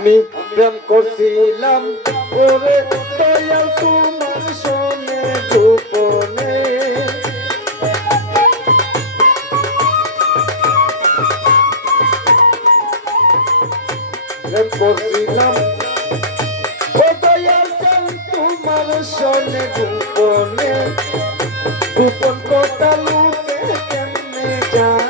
আমি প্রেম করছিলাম। ওরে দয়াল, তোমার শোনে গোপনে। প্রেম করছিলাম। ও দয়াল, তোমার শোনে গোপনে। গোপন কথা লোকে কেমনে জানে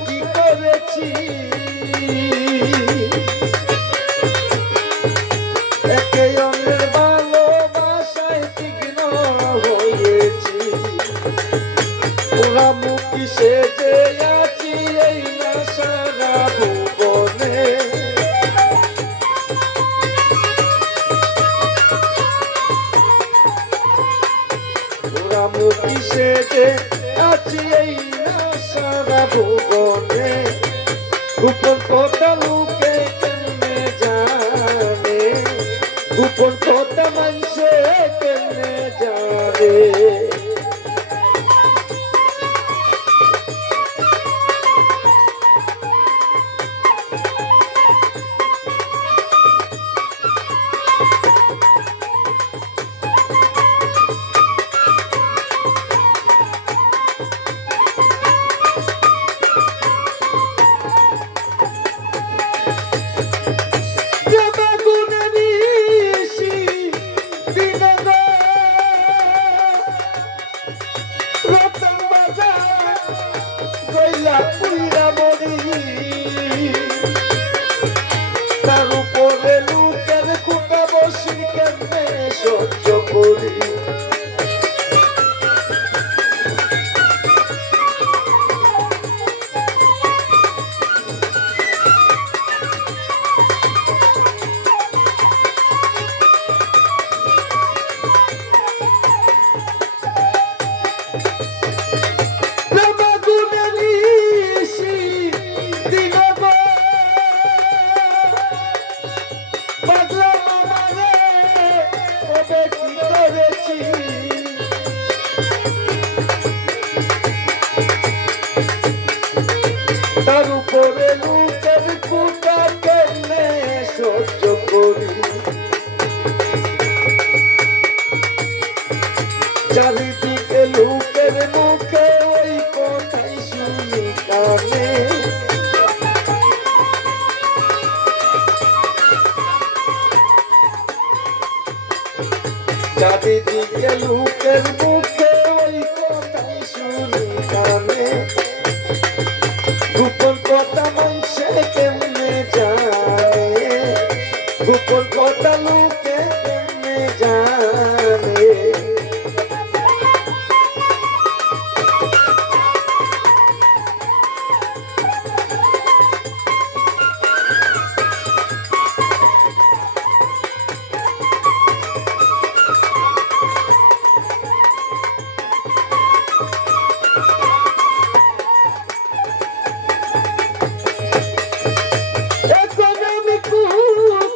আছি এই সারা ভুবনে আছি এই সারা ভুবনে গোপন কথা লোকে তার উপরে লুকের খুঁটা বসি কেমনে সহ্য করি? উপরে লুকের কুটা কেমনে সহ্য করি। চারিদিকে লোকের মুখে ওই কথাই শুনি কানে। চারিদিকে লোকের মুখে ওই কথাই শুনি কানে।